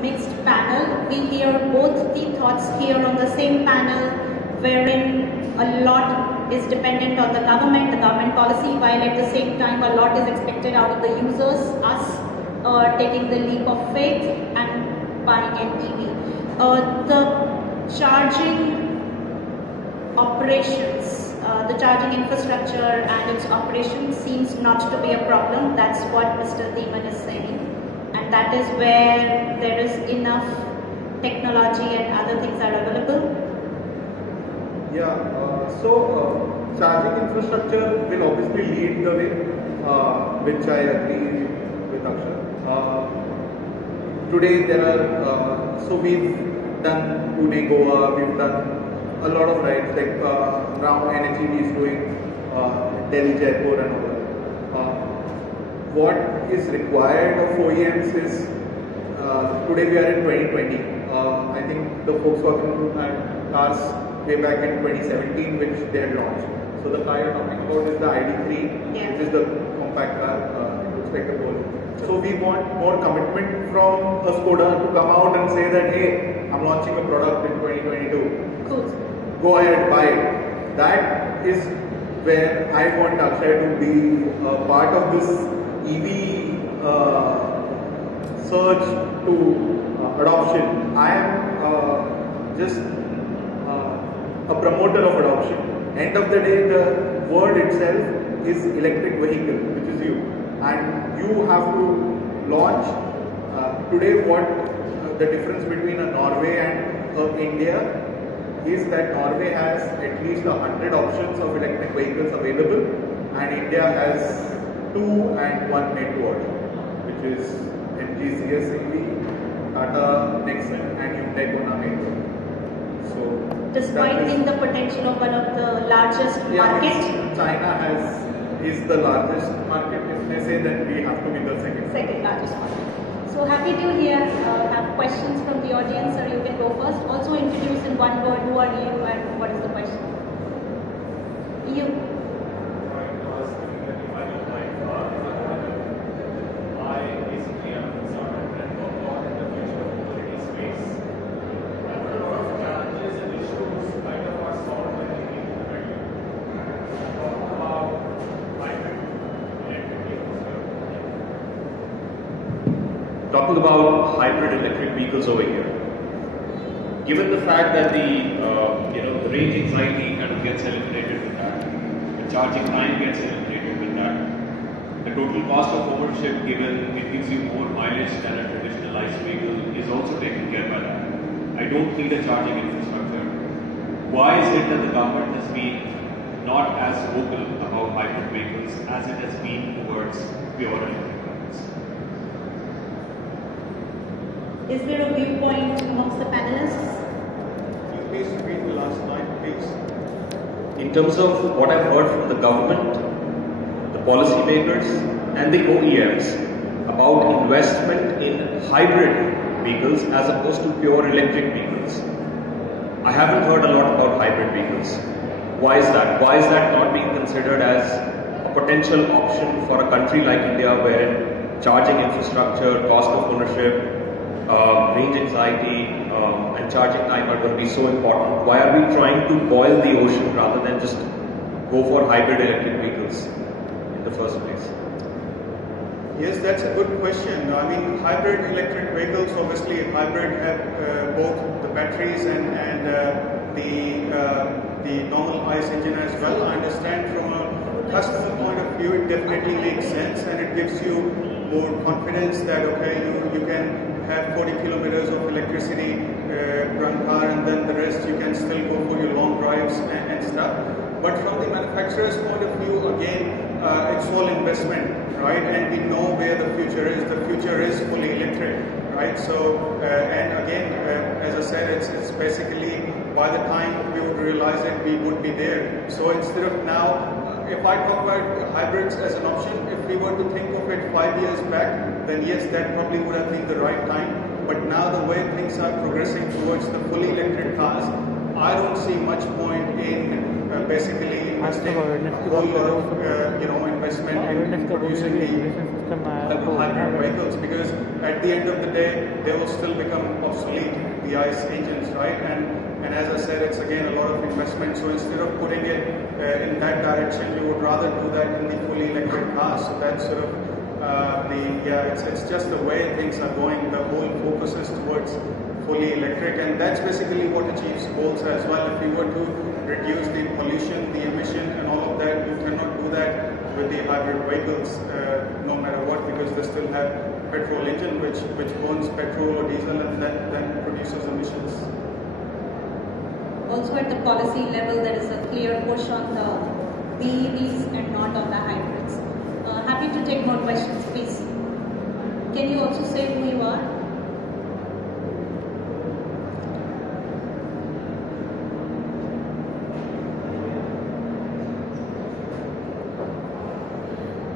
mixed panel. We hear both the thoughts here on the same panel, wherein a lot is dependent on the government policy, while at the same time a lot is expected out of the users, us taking the leap of faith and buying an EV. The charging operations, the charging infrastructure and its operation seems not to be a problem. That's what Mr. Deeman is saying, and that is where there is enough technology and other things are available. Yeah, charging infrastructure will obviously lead the way, which I agree with Akshay. Today there are, we've done Pune, Goa, we've done a lot of rides, like Ram NHEV is doing Delhi, Jaipur and all that. What is required of OEMs is, today we are in 2020. I think the Volkswagen cars way back in 2017 which they had launched. So the car you're talking about is the ID3, which is the compact car, it looks like a Polo. So we want more commitment from a Skoda to come out and say that, hey, I'm launching a product in 2022. Cool. Go ahead, buy it. That is where I want Akshay to be part of this EV surge to adoption. I am just a promoter of adoption. End of the day, the word itself is electric vehicle, which is you. And you have to launch today what the difference between a Norway and India is that Norway has at least 100 options of electric vehicles available, and India has 2 and 1 made to order, which is MG CSEV, Tata Nexon and Hyundai Kona made to order. So, despite being the potential of one of the largest markets, China is the largest market. If they say that we have to be the second largest market. So happy to hear, have questions from the audience, or you can go first. Also introduce in one word, who are you and what is the question? You. Talking about hybrid electric vehicles over here, given the fact that the range anxiety kind of gets eliminated with that, the charging time gets eliminated with that, the total cost of ownership, given it gives you more mileage than a traditional ICE vehicle, is also taken care by that. I don't need a charging infrastructure. Why is it that the government has been not as vocal about hybrid vehicles as it has been towards pure electric vehicles? Is there a viewpoint amongst the panelists? Please read the last line, please. In terms of what I've heard from the government, the policymakers and the OEMs about investment in hybrid vehicles as opposed to pure electric vehicles, I haven't heard a lot about hybrid vehicles. Why is that? Why is that not being considered as a potential option for a country like India, wherein charging infrastructure, cost of ownership, range anxiety and charging time are going to be so important? Why are we trying to boil the ocean rather than just go for hybrid electric vehicles in the first place? Yes, that's a good question. I mean, hybrid electric vehicles, obviously hybrid have both the batteries and the normal ICE engine as well. I understand from a customer point of view, it definitely makes sense, and it gives you more confidence that, okay, you can have 40 kilometers of electricity run car, and then the rest you can still go for your long drives and stuff. But from the manufacturer's point of view, again, it's all investment, right? And we know where the future is. The future is fully electric, right? So, and again, as I said, it's basically by the time we would realize it, we would be there. So instead of now, if I talk about hybrids as an option, if we were to think of it 5 years back, then yes, that probably would have been the right time. But now the way things are progressing towards the fully electric cars, I don't see much point in basically investing a whole lot of investment in producing the hybrid vehicles, because at the end of the day, they will still become obsolete, the ICE engines, right? And as I said, it's again a lot of investment. So instead of putting it in that direction, you would rather do that in the fully electric cars. So that's sort of it's just the way things are going. The whole focus is towards fully electric, and that's basically what achieves goals as well. If you were to reduce the pollution, the emission, and all of that, you cannot do that with the hybrid vehicles, no matter what, because they still have petrol engine which burns petrol or diesel and then produces emissions. Also at the policy level, there is a clear push on the BEVs and not on the hybrids. Happy to take more questions, please. Can you also say who you are?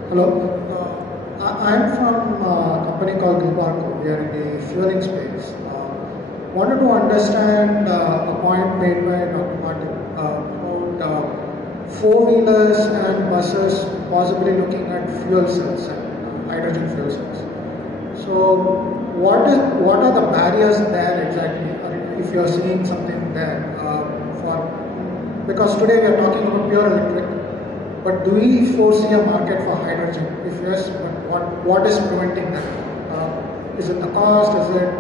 Hello, I am from a company called Gilbarco. We are in the fueling space. Wanted to understand a point made by Dr. Martin about four-wheelers and buses possibly looking at fuel cells and hydrogen fuel cells. So, what are the barriers there exactly? If you are seeing something there, because today we are talking about pure electric. But do we foresee a market for hydrogen? If yes, what is preventing that? Is it the cost? Is it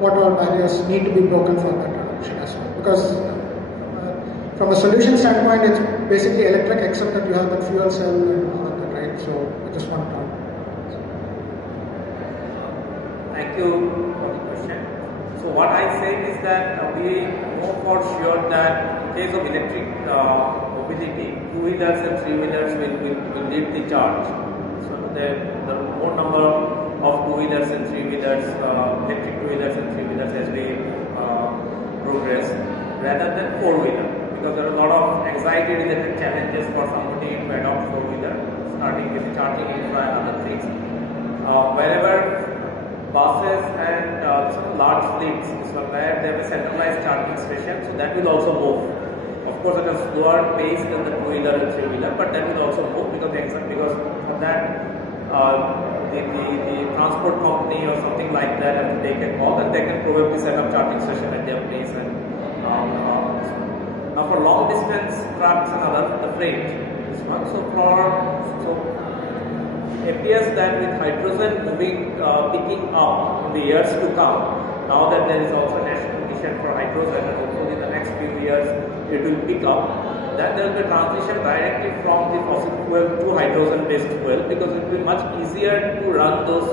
what all barriers need to be broken for that adoption as well? Because from a solution standpoint, it's basically electric, except that you have the fuel cell and all of that, right? So I just want to. Thank you for the question. So what I said is that we know for sure that in case of electric mobility, two-wheelers and three-wheelers will lead the charge. So the more number of two-wheelers and three-wheelers, electric two-wheelers and three-wheelers as we progress, rather than four-wheeler, because there are a lot of anxiety-related challenges for somebody to adopt four-wheeler, starting with the charging infra and other things. Wherever buses and some large fleets, so where they have a centralized charging station, so that will also move. Of course, at a slower pace than the two-wheeler and three-wheeler, but that will also move because of that. The transport company or something like that have to take a call, and they can probably set up charging station at their place. And now for long distance trucks and other the freight, this one. So appears that with hydrogen picking up in the years to come, now that there is also a national mission for hydrogen, and hopefully in the next few years it will pick up, then there will be a transition directly from the fossil fuel to hydrogen based fuel, because it will be much easier to run those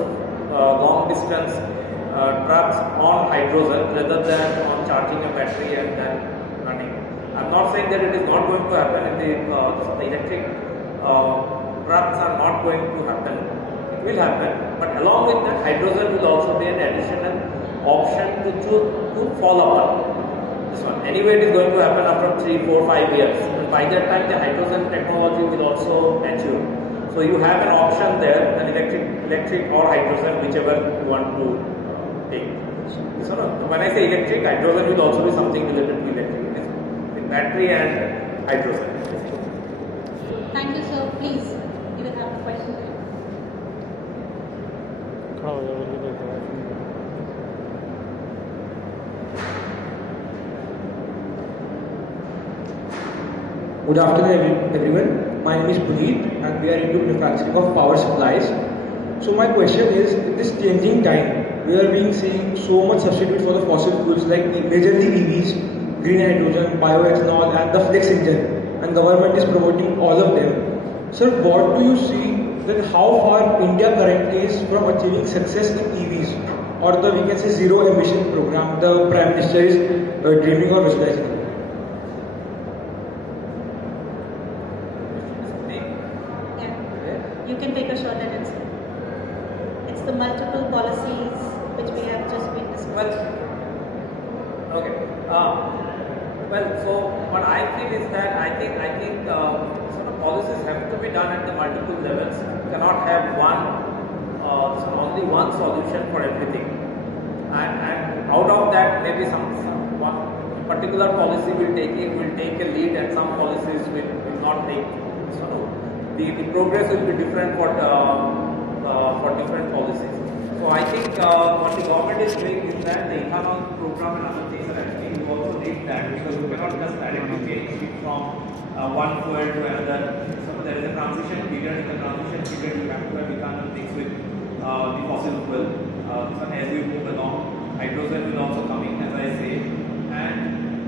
long distance trucks on hydrogen rather than on charging a battery and then running. I'm not saying that it is not going to happen in the electric trucks are not going to happen. It will happen, but along with that, hydrogen will also be an additional option to follow upon. This one. Anyway, it is going to happen after 3, 4, 5 years. And by that time, the hydrogen technology will also mature. So you have an option there, an electric or hydrogen, whichever you want to take. So when I say electric, hydrogen will also be something related to electric, with battery and hydrogen. Thank you, sir. Please, you will have a question. Good afternoon, everyone. My name is Puneet, and we are into manufacturing of power supplies. So my question is, in this changing time, we are being seeing so much substitute for the fossil fuels like majorly EVs, green hydrogen, bioethanol, and the flex engine, and government is promoting all of them. Sir, what do you see that how far India currently is from achieving success in EVs, or we can say zero emission program the Prime Minister is dreaming or visualizing? You can take a shot at it. It's the multiple policies which we have just been discussing. So what I feel is that I think sort of policies have to be done at the multiple levels. You cannot have only one solution for everything. And out of that, maybe one particular policy will take a lead, and some policies will not take. So the progress will be different for different policies. So I think what the government is doing is that the ethanol program and other things are happening. You also need that because you cannot just directly change it from one fuel to another. So there is a transition period. In the transition period, you have to have ethanol mixed with the fossil fuel. So as we move along, hydrogen will also come in, as I say, and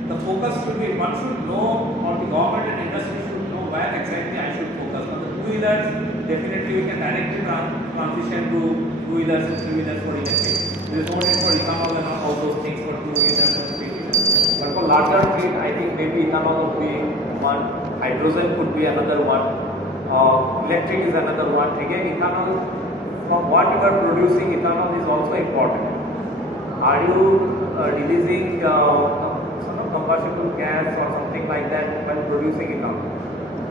the focus should be, one should know, or the government and industry should know where exactly I should focus. On the two-wheelers, definitely we can directly transition to two-wheelers and three-wheelers for electric. There is no need for ethanol and all those things for two-wheelers and three-wheelers. But for larger fleet, I think maybe ethanol would be one, hydrogen could be another one, electric is another one. Again, ethanol, from what you are producing, ethanol is also important. Are you releasing sort of combustible gas or something like that while producing ethanol?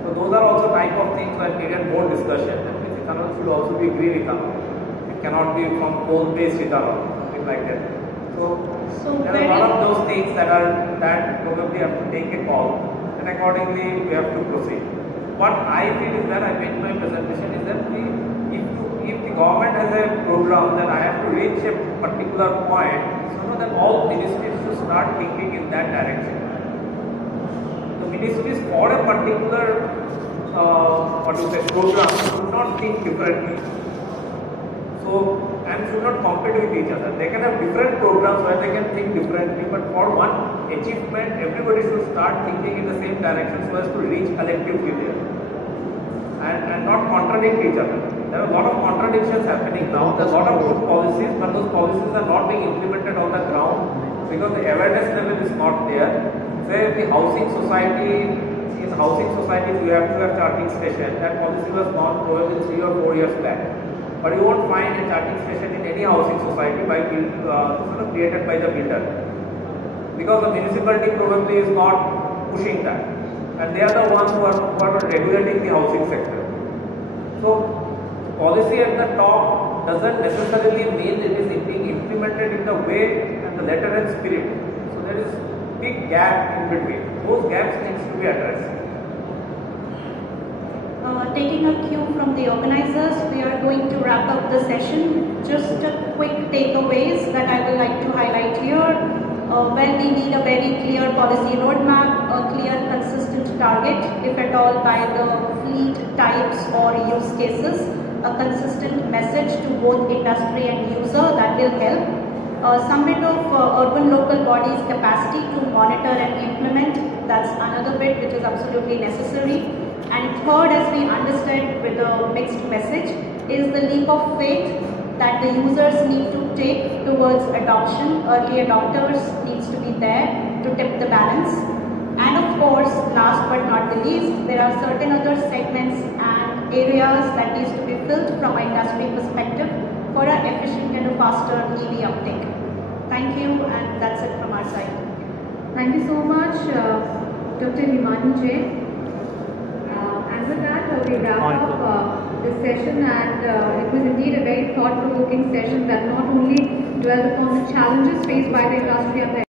So those are also type of things that needed more discussion. That means ethanol should also be green ethanol. It cannot be from coal-based ethanol, something like that. So there are a lot of those things that probably have to take a call, and accordingly we have to proceed. What I feel is that I made my presentation is that if the government has a program that I have to reach a particular point, so then all ministries should start thinking in that direction. The ministries for a particular program should not think differently. So, and should not compete with each other. They can have different programs where they can think differently, but for one achievement, everybody should start thinking in the same direction so as to reach collectively there. And not contradict each other. There are a lot of contradictions happening now. There are a lot of good policies, but those policies are not being implemented on the ground because the awareness level is not there. Say the housing society, in housing societies you have to have charging station. That policy was gone probably 3 or 4 years back. But you won't find a charging station in any housing society sort of created by the builder. Because the municipality probably is not pushing that. And they are the ones who are regulating the housing sector. So, policy at the top doesn't necessarily mean it is being implemented in the way and the letter and spirit. So, there is big gap in between. Those gaps needs to be addressed. Taking a cue from the organizers, we are going to wrap up the session. Just a quick takeaways that I would like to highlight here. Well, we need a very clear policy roadmap, a clear consistent target, if at all by the fleet types or use cases, a consistent message to both industry and user that will help. Some bit of urban local bodies capacity to monitor and implement, that's another bit which is absolutely necessary. And third, as we understood with a mixed message, is the leap of faith that the users need to take towards adoption. Early adopters needs to be there to tip the balance. And of course, last but not the least, there are certain other segments and areas that needs to be filled from an industry perspective for an efficient and a faster EV uptake. Thank you, and that's it from our side. Thank you so much, Dr. Himani Jain. And with that, we wrap up this session, and it was indeed a very thought-provoking session that not only dwelled upon the challenges faced by the industry and the